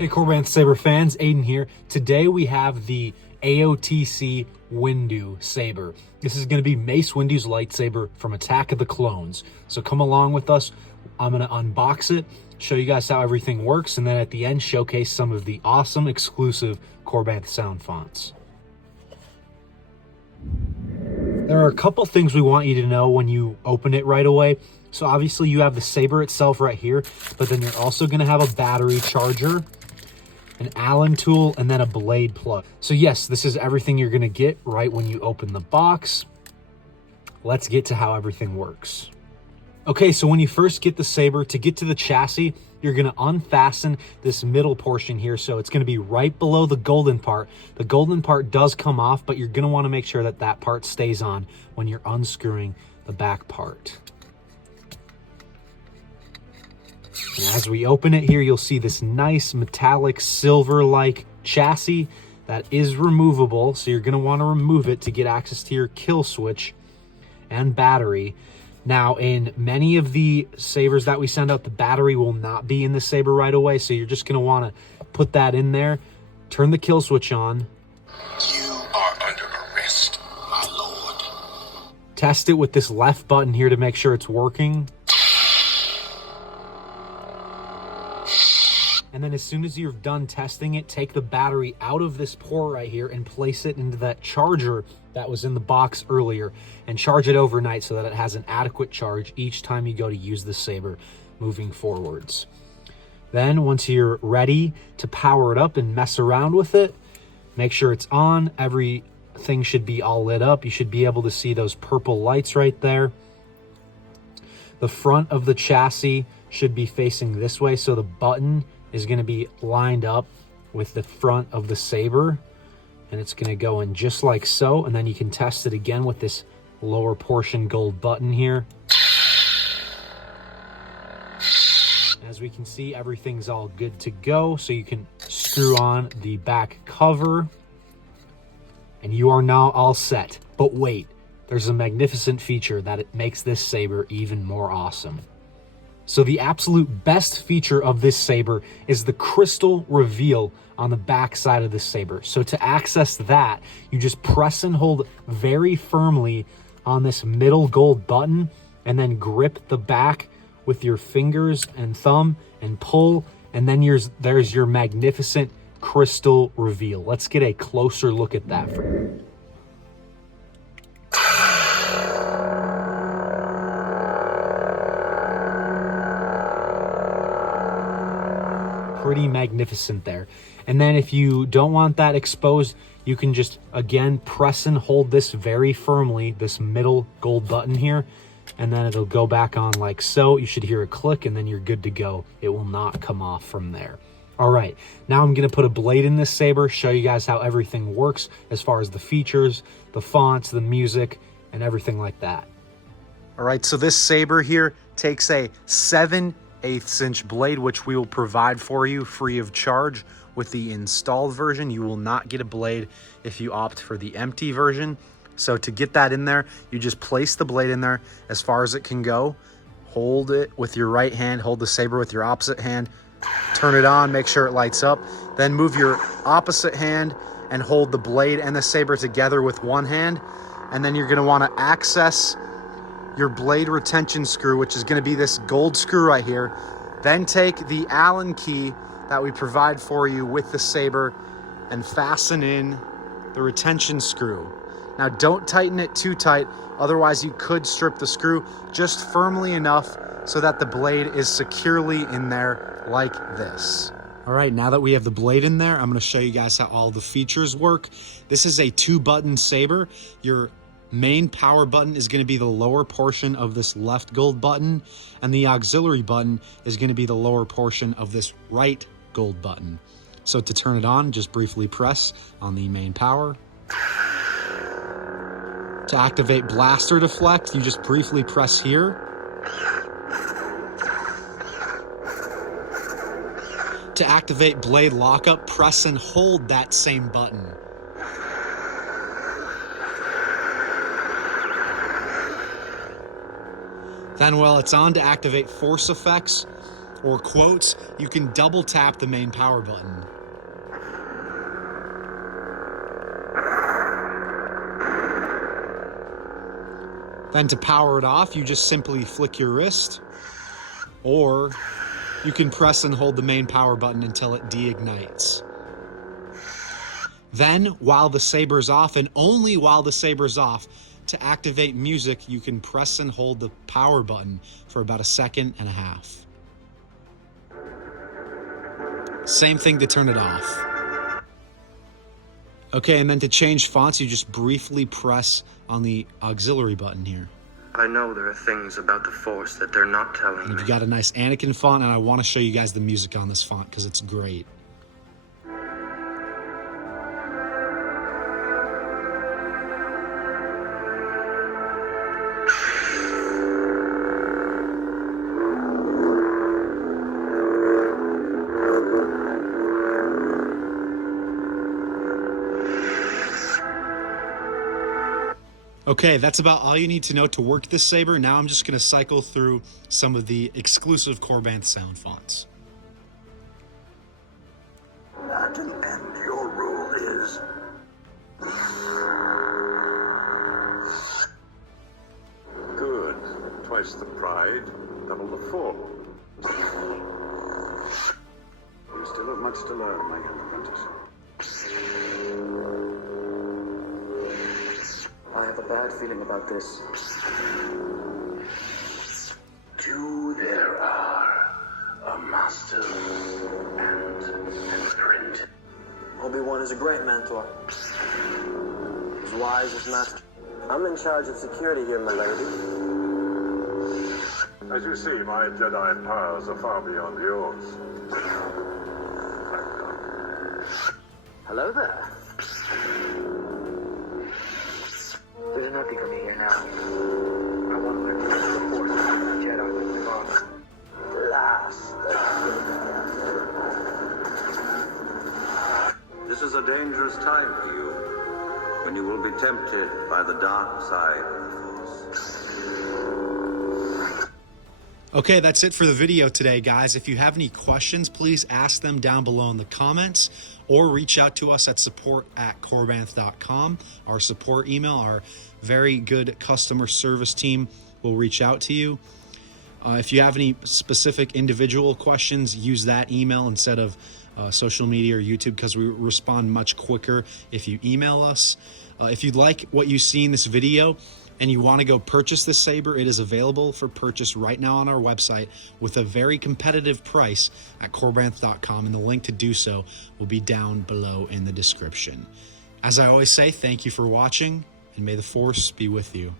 Hey Korbanth Saber fans, Aiden here. Today we have the AOTC Windu Saber. This is going to be Mace Windu's lightsaber from Attack of the Clones. So come along with us. I'm going to unbox it, show you guys how everything works, and then at the end showcase some of the awesome exclusive Korbanth sound fonts. There are a couple things we want you to know when you open it right away. So obviously you have the saber itself right here, but then you're also going to have a battery charger, an Allen tool, and then a blade plug. So yes, this is everything you're going to get right when you open the box. Let's get to how everything works. Okay, so when you first get the saber, to get to the chassis, you're going to unfasten this middle portion here. So it's going to be right below the golden part. The golden part does come off, but you're going to want to make sure that that part stays on when you're unscrewing the back part. And as we open it here, you'll see this nice metallic silver-like chassis that is removable. So you're going to want to remove it to get access to your kill switch and battery. Now, in many of the sabers that we send out, the battery will not be in the saber right away. So you're just going to want to put that in there, turn the kill switch on. You are under arrest, my lord. Test it with this left button here to make sure it's working. And then as soon as you're done testing it, take the battery out of this port right here and place it into that charger that was in the box earlier, and charge it overnight so that it has an adequate charge each time you go to use the saber moving forwards. Then once you're ready to power it up and mess around with it, make sure it's on. Everything should be all lit up. You should be able to see those purple lights right there. The front of the chassis should be facing this way, so the button is going to be lined up with the front of the saber, and it's going to go in just like so. And then you can test it again with this lower portion gold button here. As we can see, everything's all good to go, so you can screw on the back cover and you are now all set. But wait, there's a magnificent feature that it makes this saber even more awesome. So the absolute best feature of this saber is the crystal reveal on the back side of the saber. So to access that, you just press and hold very firmly on this middle gold button, and then grip the back with your fingers and thumb and pull, and then there's your magnificent crystal reveal. Let's get a closer look at that for you. Pretty magnificent there. And then if you don't want that exposed, you can just again press and hold this very firmly, this middle gold button here, and then it'll go back on like so. You should hear a click, and then you're good to go. It will not come off from there. All right, now I'm going to put a blade in this saber, show you guys how everything works as far as the features, the fonts, the music, and everything like that. All right, so this saber here takes a 7/8 inch blade, which we will provide for you free of charge with the installed version. You will not get a blade if you opt for the empty version. So to get that in there, you just place the blade in there as far as it can go. Hold it with your right hand, hold the saber with your opposite hand, turn it on, make sure it lights up. Then move your opposite hand and hold the blade and the saber together with one hand. And then you're gonna wanna access your blade retention screw, which is going to be this gold screw right here. Then take the Allen key that we provide for you with the saber and fasten in the retention screw. Now don't tighten it too tight, otherwise you could strip the screw. Just firmly enough so that the blade is securely in there like this. All right, now that we have the blade in there, I'm going to show you guys how all the features work. This is a 2-button saber. Your main power button is going to be the lower portion of this left gold button, and the auxiliary button is going to be the lower portion of this right gold button. So to turn it on, just briefly press on the main power. To activate blaster deflect, you just briefly press here. To activate blade lockup, press and hold that same button. Then while it's on, to activate force effects, or quotes, you can double tap the main power button. Then to power it off, you just simply flick your wrist, or you can press and hold the main power button until it deignites. Then, while the saber's off, and only while the saber's off, to activate music, you can press and hold the power button for about 1.5 seconds. Same thing to turn it off. Okay, and then to change fonts, you just briefly press on the auxiliary button here. I know there are things about the Force that they're not telling me. You've got a nice Anakin font, and I want to show you guys the music on this font because it's great. Okay, that's about all you need to know to work this saber. Now I'm just going to cycle through some of the exclusive Korbanth sound fonts. At an end, your rule is... Good. Twice the pride, double the fall. You still have much to learn, my young apprentice. I have a bad feeling about this. Two there are, a master and an apprentice. Obi-Wan is a great mentor. As wise as master. I'm in charge of security here, my lady. As you see, my Jedi powers are far beyond yours. Hello there. There's nothing for me here now. I want to learn to use the Force and the Jedi with my father. Last. This is a dangerous time for you, when you will be tempted by the dark side of the Force. Okay, that's it for the video today, guys. If you have any questions, please ask them down below in the comments or reach out to us at support@korbanth.com. Our support email, our very good customer service team will reach out to you. If you have any specific individual questions, use that email instead of social media or YouTube because we respond much quicker if you email us. If you'd like what you see in this video, and you want to go purchase this saber, it is available for purchase right now on our website with a very competitive price at korbanth.com, and the link to do so will be down below in the description. As I always say, thank you for watching, and may the Force be with you.